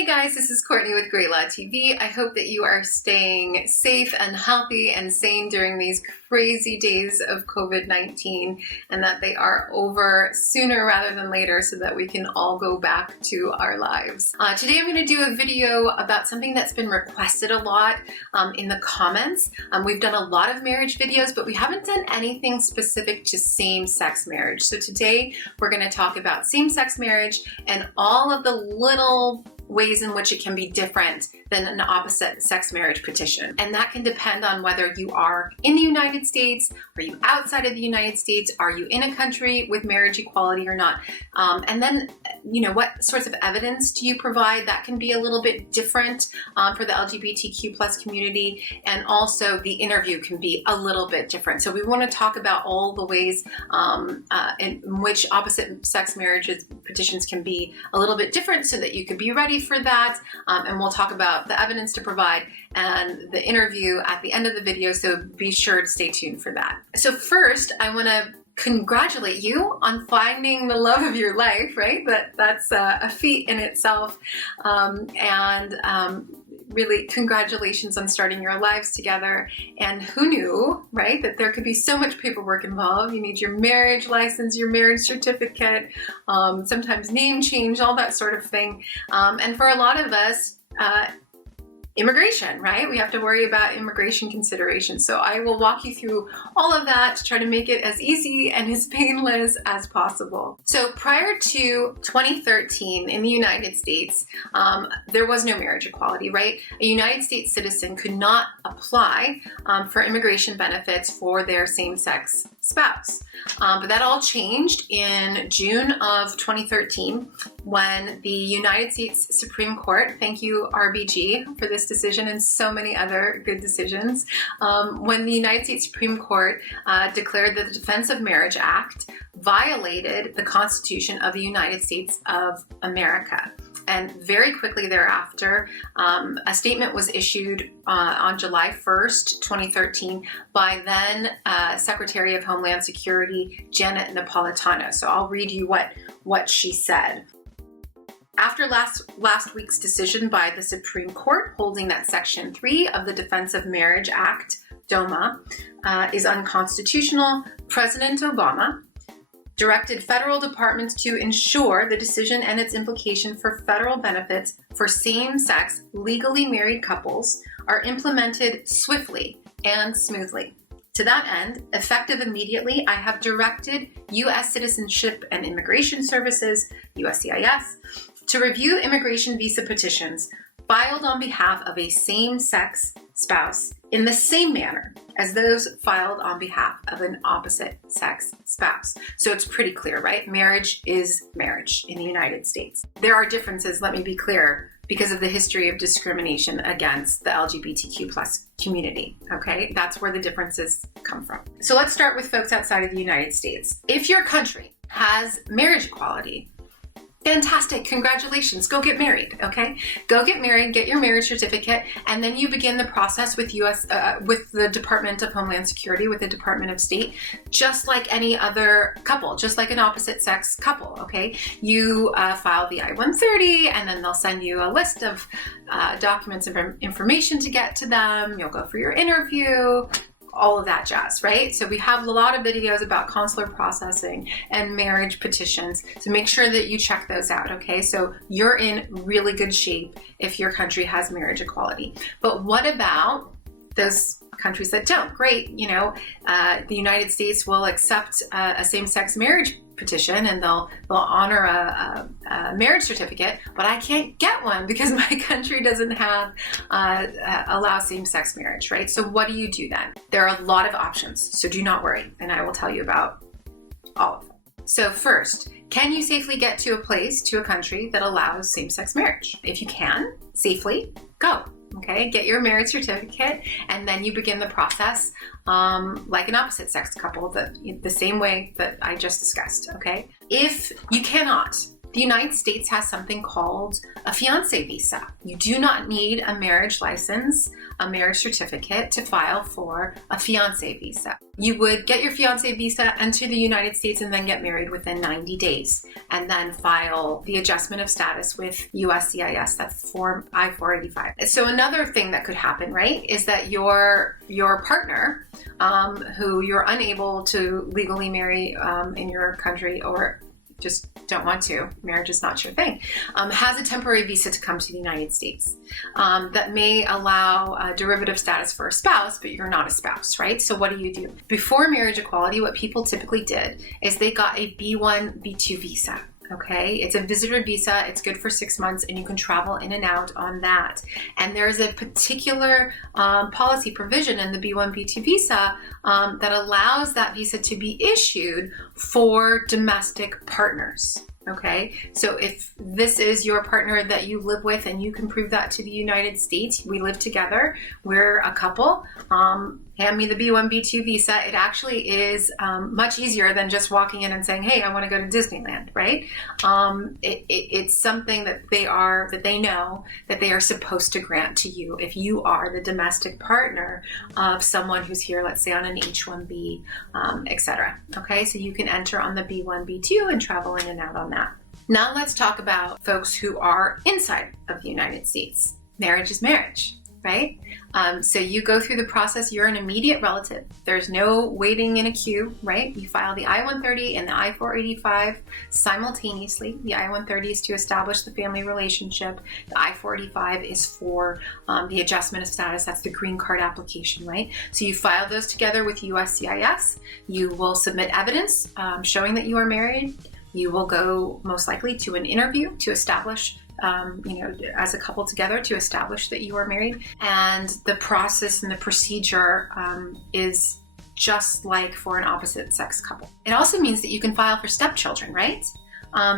Hey guys, this is Courtney with GrayLaw TV. I hope that you are staying safe and healthy and sane during these crazy days of COVID-19 and that they are over sooner rather than later so that we can all go back to our lives. Today I'm going to do a video about something that's been requested a lot in the comments. We've done a lot of marriage videos, but we haven't done anything specific to same-sex marriage. So today we're going to talk about same-sex marriage and all of the little ways in which it can be different than an opposite sex marriage petition. And that can depend on whether you are in the United States, are you outside of the United States, are you in a country with marriage equality or not? And then, what sorts of evidence do you provide? That can be a little bit different for the LGBTQ plus community. And also the interview can be a little bit different. So we want to talk about all the ways in which opposite sex marriages petitions can be a little bit different so that you could be ready for that. And we'll talk about the evidence to provide and the interview at the end of the video, so be sure to stay tuned for that. So first, I want to congratulate you on finding the love of your life, right? That's a feat in itself. Really, congratulations on starting your lives together. And who knew, right, that there could be so much paperwork involved. You need your marriage license, your marriage certificate, sometimes name change, all that sort of thing. And for a lot of us, immigration, right? We have to worry about immigration considerations. So I will walk you through all of that to try to make it as easy and as painless as possible. So prior to 2013 in the United States, there was no marriage equality, right? A United States citizen could not apply for immigration benefits for their same-sex spouse. But that all changed in June of 2013 when the United States Supreme Court, thank you RBG for this decision and so many other good decisions, when the United States Supreme Court declared that the Defense of Marriage Act violated the Constitution of the United States of America. And very quickly thereafter, a statement was issued on July 1st, 2013 by then Secretary of Homeland Security, Janet Napolitano. So I'll read you what she said. After last week's decision by the Supreme Court holding that Section 3 of the Defense of Marriage Act, DOMA, is unconstitutional, President Obama directed federal departments to ensure the decision and its implication for federal benefits for same-sex legally married couples are implemented swiftly and smoothly. To that end, effective immediately, I have directed U.S. Citizenship and Immigration Services, USCIS, to review immigration visa petitions filed on behalf of a same-sex spouse in the same manner as those filed on behalf of an opposite sex spouse. So it's pretty clear, right? Marriage is marriage in the United States. There are differences, let me be clear, because of the history of discrimination against the LGBTQ plus community, okay? That's where the differences come from. So let's start with folks outside of the United States. If your country has marriage equality, fantastic, congratulations, go get married, okay? Go get married, get your marriage certificate, and then you begin the process with with the Department of Homeland Security, with the Department of State, just like any other couple, just like an opposite sex couple, okay? You file the I-130, and then they'll send you a list of documents and information to get to them. You'll go for your interview, all of that jazz, right? So we have a lot of videos about consular processing and marriage petitions, so make sure that you check those out, okay? So you're in really good shape if your country has marriage equality. But what about those countries that don't? Great, the United States will accept a same-sex marriage petition and they'll honor a marriage certificate, but I can't get one because my country doesn't have allow same-sex marriage, right? So what do you do then? There are a lot of options, so do not worry, and I will tell you about all of them. So first, can you safely get to a country that allows same-sex marriage? If you can safely, go. Okay, get your marriage certificate, and then you begin the process like an opposite sex couple, the same way that I just discussed, okay? If you cannot The United States has something called a fiancé visa. You do not need a marriage license, a marriage certificate to file for a fiancé visa. You would get your fiancé visa, enter the United States, and then get married within 90 days, and then file the adjustment of status with USCIS. That's Form I-485. So another thing that could happen, right, is that your partner, who you're unable to legally marry in your country, or just don't want to, marriage is not your thing, has a temporary visa to come to the United States that may allow derivative status for a spouse, but you're not a spouse, right? So what do? Before marriage equality, what people typically did is they got a B1, B2 visa. Okay, it's a visitor visa, it's good for 6 months, and you can travel in and out on that. And there's a particular policy provision in the B1, B2 visa that allows that visa to be issued for domestic partners. Okay, so if this is your partner that you live with and you can prove that to the United States, we live together, we're a couple, hand me the B1, B2 visa. It actually is much easier than just walking in and saying, hey, I want to go to Disneyland, right? It's something that they know that they are supposed to grant to you if you are the domestic partner of someone who's here, let's say on an H-1B, etc. Okay, so you can enter on the B1, B2 and travel in and out on that. Now let's talk about folks who are inside of the United States. Marriage is marriage, right? So you go through the process, you're an immediate relative. There's no waiting in a queue, right? You file the I-130 and the I-485 simultaneously. The I-130 is to establish the family relationship. The I-485 is for the adjustment of status. That's the green card application, right? So you file those together with USCIS. You will submit evidence showing that you are married. You will go most likely to an interview to establish as a couple together to establish that you are married. And the process and the procedure is just like for an opposite sex couple. It also means that you can file for stepchildren, right?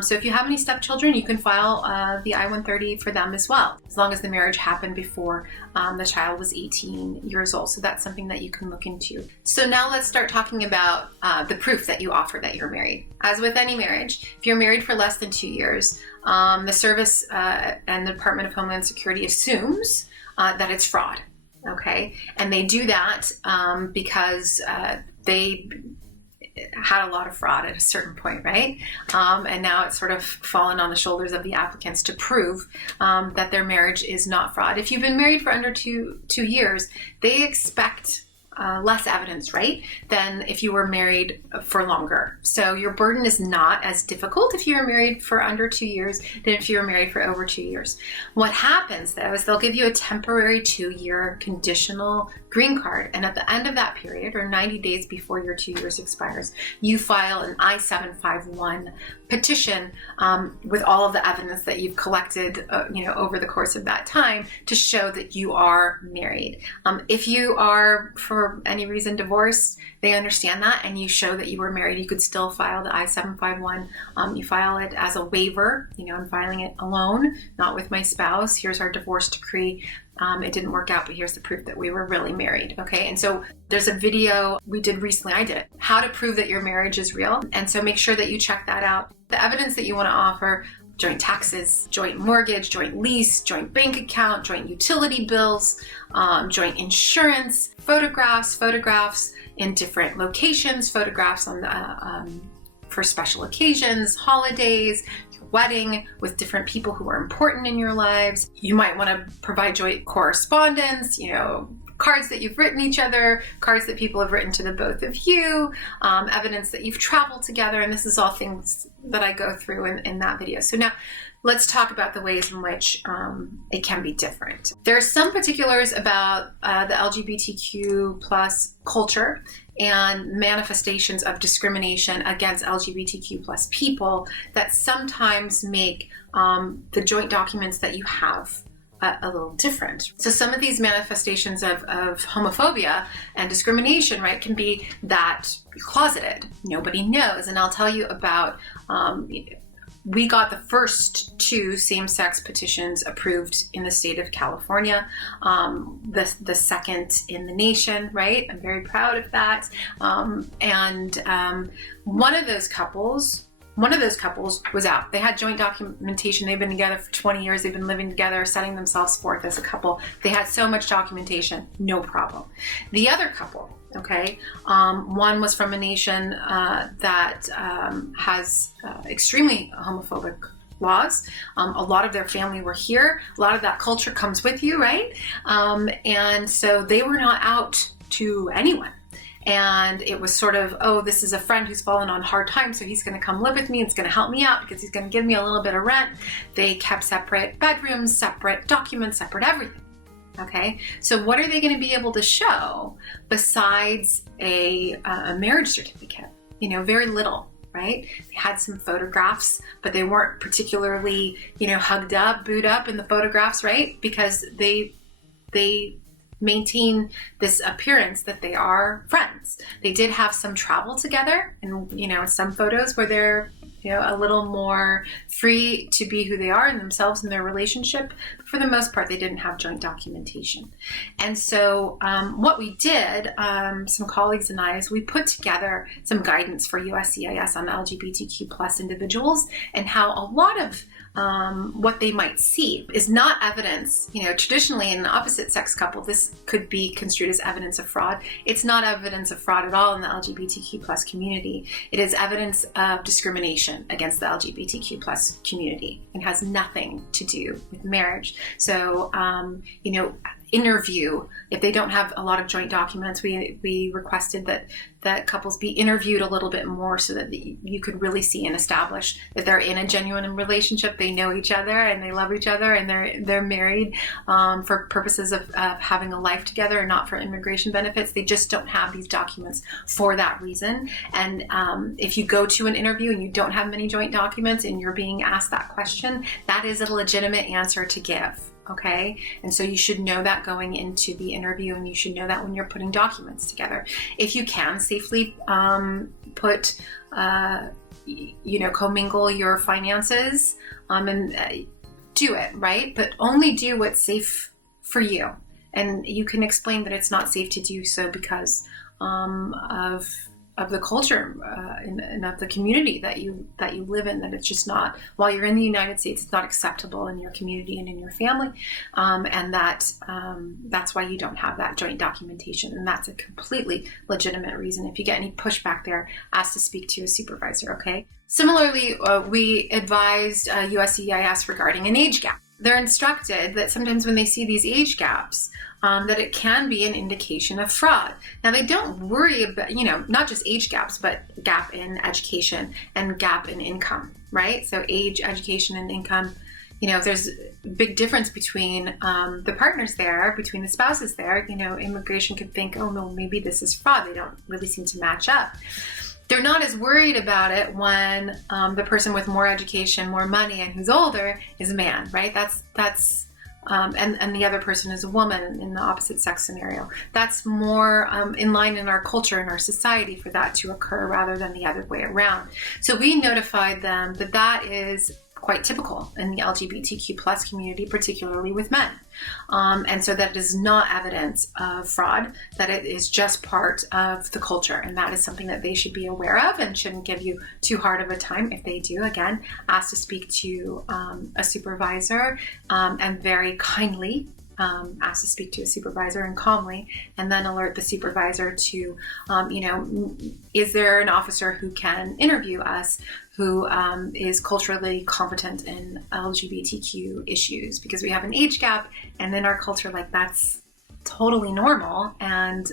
So if you have any stepchildren, you can file the I-130 for them as well, as long as the marriage happened before the child was 18 years old. So that's something that you can look into. So now let's start talking about the proof that you offer that you're married. As with any marriage, if you're married for less than 2 years, the service and the Department of Homeland Security assumes that it's fraud, okay? And they do that because they had a lot of fraud at a certain point, right? And now it's sort of fallen on the shoulders of the applicants to prove that their marriage is not fraud. If you've been married for under two years, they expect less evidence, right, than if you were married for longer. So your burden is not as difficult if you were married for under 2 years than if you were married for over 2 years. What happens though is they'll give you a temporary 2-year conditional green card, and at the end of that period, or 90 days before your 2 years expires, you file an I-751 petition with all of the evidence that you've collected over the course of that time to show that you are married. If you are for any reason divorced, they understand that, and you show that you were married, you could still file the I-751. You file it as a waiver, I'm filing it alone, not with my spouse. Here's our divorce decree. It didn't work out, but here's the proof that we were really married, okay? And so there's a video we did recently, I did it, how to prove that your marriage is real. And so make sure that you check that out. The evidence that you want to offer: joint taxes, joint mortgage, joint lease, joint bank account, joint utility bills, joint insurance, photographs in different locations, photographs on the, for special occasions, holidays, your wedding with different people who are important in your lives. You might want to provide joint correspondence, cards that you've written each other, cards that people have written to the both of you, evidence that you've traveled together, and this is all things that I go through in that video. So now let's talk about the ways in which it can be different. There are some particulars about the LGBTQ plus culture and manifestations of discrimination against LGBTQ plus people that sometimes make the joint documents that you have a little different. So some of these manifestations of homophobia and discrimination, right, can be that you're closeted, nobody knows. And I'll tell you about, we got the first 2 same-sex petitions approved in the state of California, the second in the nation, right? I'm very proud of that. And one of those couples One of those couples was out. They had joint documentation. They've been together for 20 years. They've been living together, setting themselves forth as a couple. They had so much documentation, no problem. The other couple, okay, one was from a nation that has extremely homophobic laws. A lot of their family were here. A lot of that culture comes with you, right? And so they were not out to anyone. And it was sort of, oh, this is a friend who's fallen on hard times, so he's going to come live with me. It's going to help me out because he's going to give me a little bit of rent. They kept separate bedrooms, separate documents, separate everything. Okay, so what are they going to be able to show besides a marriage certificate? You know, very little, right? They had some photographs, but they weren't particularly, you know, hugged up, booed up in the photographs, right? Because they maintain this appearance that they are friends. They did have some travel together, and you know, some photos where they're, you know, a little more free to be who they are and themselves in their relationship. But for the most part, they didn't have joint documentation. And so what we did, some colleagues and I, is we put together some guidance for USCIS on LGBTQ plus individuals and how a lot of what they might see is not evidence. You know, traditionally in an opposite sex couple, this could be construed as evidence of fraud. It's not evidence of fraud at all in the LGBTQ plus community. It is evidence of discrimination against the LGBTQ plus community and has nothing to do with marriage. So, you know, interview, if they don't have a lot of joint documents, we requested that couples be interviewed a little bit more so that you could really see and establish that they're in a genuine relationship, they know each other and they love each other, and they're married for purposes of having a life together and not for immigration benefits. They just don't have these documents for that reason. And if you go to an interview and you don't have many joint documents and you're being asked that question, that is a legitimate answer to give. Okay, and so you should know that going into the interview, and you should know that when you're putting documents together. If you can safely put, you know, commingle your finances and do it, right? But only do what's safe for you. And you can explain that it's not safe to do so because of the culture and of the community that you live in, that it's just not, while you're in the United States, it's not acceptable in your community and in your family, and that's why you don't have that joint documentation, and that's a completely legitimate reason. If you get any pushback there, ask to speak to a supervisor, okay? Similarly, we advised USCIS regarding an age gap. They're instructed that sometimes when they see these age gaps, that it can be an indication of fraud. Now, they don't worry about, you know, not just age gaps, but gap in education and gap in income, right? So age, education, and income, you know, there's a big difference between the partners there, between the spouses there. You know, immigration could think, oh no, maybe this is fraud. They don't really seem to match up. They're not as worried about it when the person with more education, more money, and who's older is a man, right? And the other person is a woman in the opposite sex scenario. That's more in line in our culture, in our society, for that to occur rather than the other way around. So we notified them that that is quite typical in the LGBTQ plus community, particularly with men. And so that is not evidence of fraud, that it is just part of the culture. And that is something that they should be aware of and shouldn't give you too hard of a time. If they do, again, ask to speak to a supervisor and very kindly ask to speak to a supervisor and calmly, and then alert the supervisor to, you know, is there an officer who can interview us who is culturally competent in LGBTQ issues, because we have an age gap, and in our culture, like, that's totally normal, and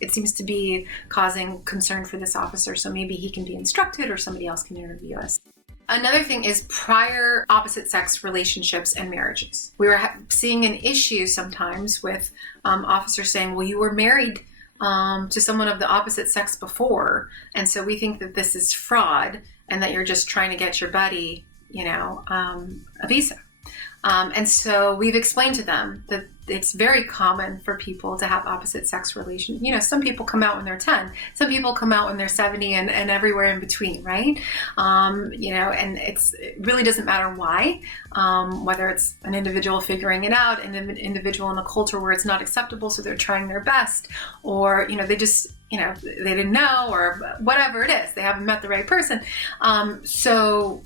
it seems to be causing concern for this officer, so maybe he can be instructed or somebody else can interview us. Another thing is prior opposite sex relationships and marriages. We were seeing an issue sometimes with officers saying, well, you were married to someone of the opposite sex before, and so we think that this is fraud and that you're just trying to get your buddy, you know, a visa. And so we've explained to them that it's very common for people to have opposite sex relations. You know, some people come out when they're 10, some people come out when they're 70, and everywhere in between, right? You know, and it really doesn't matter why, whether it's an individual figuring it out, an individual in a culture where it's not acceptable, so they're trying their best, or, you know, they just, you know, they didn't know, or whatever it is, they haven't met the right person. So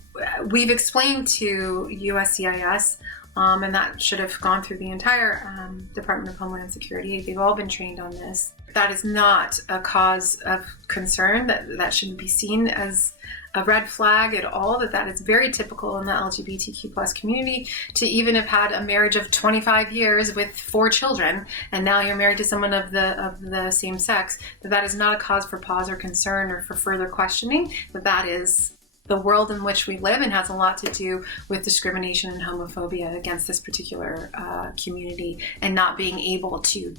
we've explained to USCIS, and that should have gone through the entire Department of Homeland Security. They've all been trained on this. That is not a cause of concern. That shouldn't be seen as a red flag at all. That is very typical in the LGBTQ plus community, to even have had a marriage of 25 years with 4 children, and now you're married to someone of the same sex. That is not a cause for pause or concern or for further questioning. That is the world in which we live, and has a lot to do with discrimination and homophobia against this particular community, and not being able to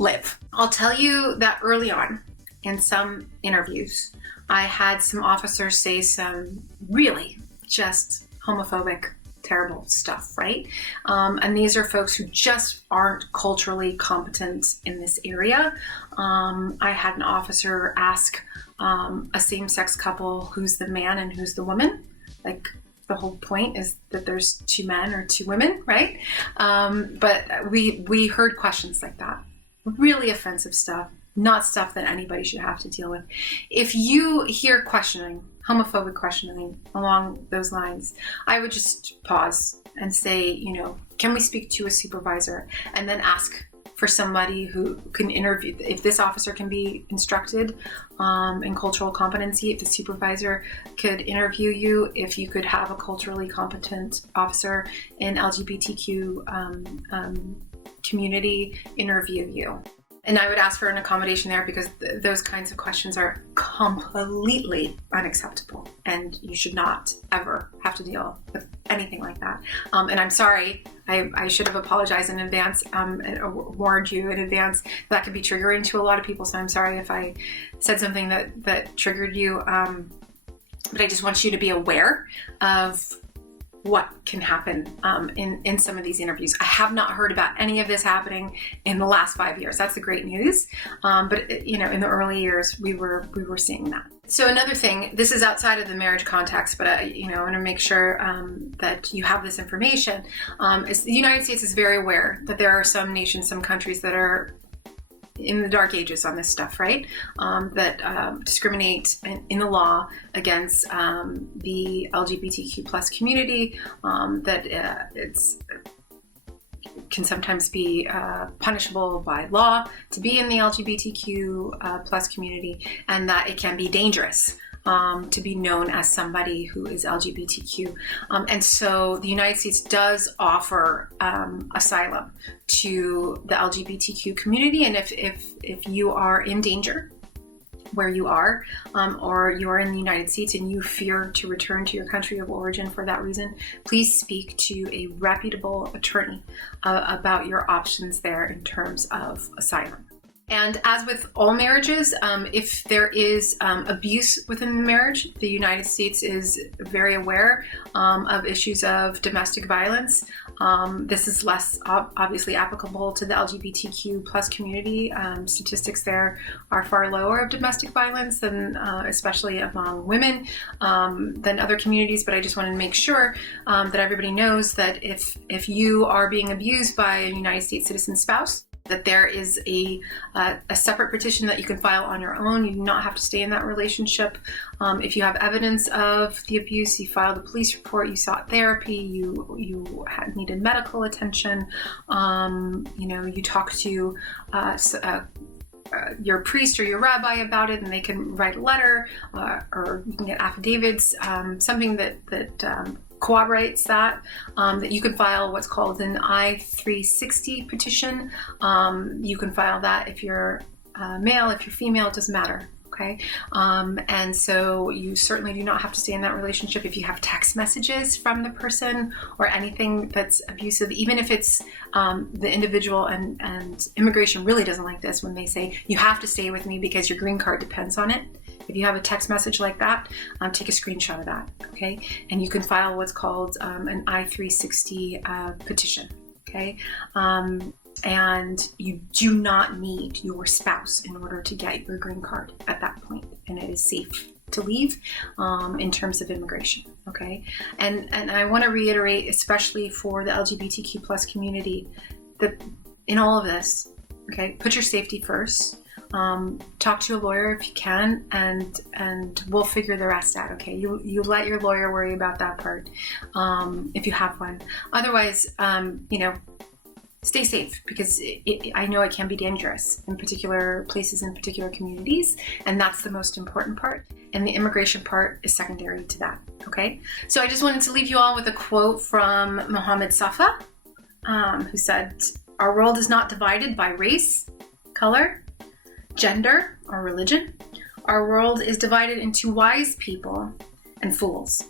live. I'll tell you that early on in some interviews, I had some officers say some really just homophobic, terrible stuff, right? And these are folks who just aren't culturally competent in this area. I had an officer ask a same-sex couple who's the man and who's the woman. Like, the whole point is that there's 2 men or 2 women, right? But we heard questions like that. Really offensive stuff, not stuff that anybody should have to deal with. If you hear questioning, homophobic questioning along those lines, I would just pause and say, you know, can we speak to a supervisor? And then ask for somebody who can interview, if this officer can be instructed in cultural competency, if the supervisor could interview you, if you could have a culturally competent officer in LGBTQ community interview you. And I would ask for an accommodation there, because those kinds of questions are completely unacceptable, and you should not ever have to deal with anything like that. And I'm sorry, I should have apologized in advance, and warned you in advance. That could be triggering to a lot of people, so I'm sorry if I said something that triggered you. But I just want you to be aware of what can happen in some of these interviews. I have not heard about any of this happening in the last 5 years. That's the great news. But you know, in the early years, we were seeing that. So another thing, this is outside of the marriage context, but you know, I want to make sure that you have this information. Is the United States is very aware that there are some nations, some countries that are in the dark ages on this stuff, right? That discriminate in the law against the LGBTQ plus community, that can sometimes be punishable by law to be in the LGBTQ plus community, and that it can be dangerous to be known as somebody who is LGBTQ. And so the United States does offer asylum to the LGBTQ community. And if you are in danger where you are, or you are in the United States and you fear to return to your country of origin for that reason, please speak to a reputable attorney about your options there in terms of asylum. And as with all marriages, if there is abuse within the marriage, the United States is very aware of issues of domestic violence. This is less obviously applicable to the LGBTQ plus community. Statistics there are far lower of domestic violence than, especially among women, than other communities. But I just wanted to make sure that everybody knows that if you are being abused by a United States citizen spouse, that there is a separate petition that you can file on your own. You do not have to stay in that relationship. If you have evidence of the abuse, you filed a police report, you sought therapy, you had needed medical attention, you know, you talked to your priest or your rabbi about it, and they can write a letter, or you can get affidavits, something that corroborates that you can file what's called an I-360 petition. You can file that if you're male, if you're female, it doesn't matter. Okay, and so you certainly do not have to stay in that relationship. If you have text messages from the person or anything that's abusive, even if it's the individual, and immigration really doesn't like this when they say you have to stay with me because your green card depends on it. If you have a text message like that, take a screenshot of that, okay? And you can file what's called an I-130 petition, okay? And you do not need your spouse in order to get your green card at that point, and it is safe to leave in terms of immigration, okay? And I want to reiterate, especially for the LGBTQ plus community, that in all of this, okay, put your safety first. Talk to a lawyer if you can, and we'll figure the rest out, okay? You let your lawyer worry about that part if you have one. Otherwise, you know, stay safe, because I know it can be dangerous in particular places, in particular communities, and that's the most important part. And the immigration part is secondary to that, okay? So I just wanted to leave you all with a quote from Mohammed Safa, who said, "Our world is not divided by race, color, gender, or religion. Our world is divided into wise people and fools.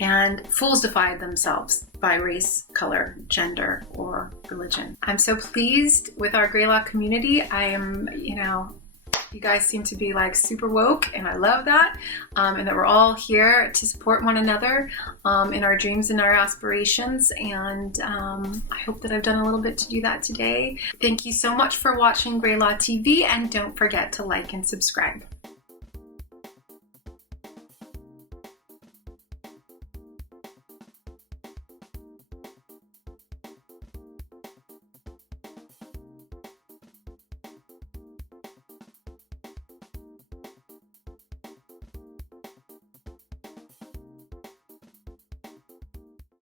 And fools divide themselves by race, color, gender, or religion." I'm so pleased with our GrayLaw community. I am, you know, you guys seem to be like super woke, and I love that. And that we're all here to support one another in our dreams and our aspirations. And I hope that I've done a little bit to do that today. Thank you so much for watching GrayLaw TV, and don't forget to like and subscribe.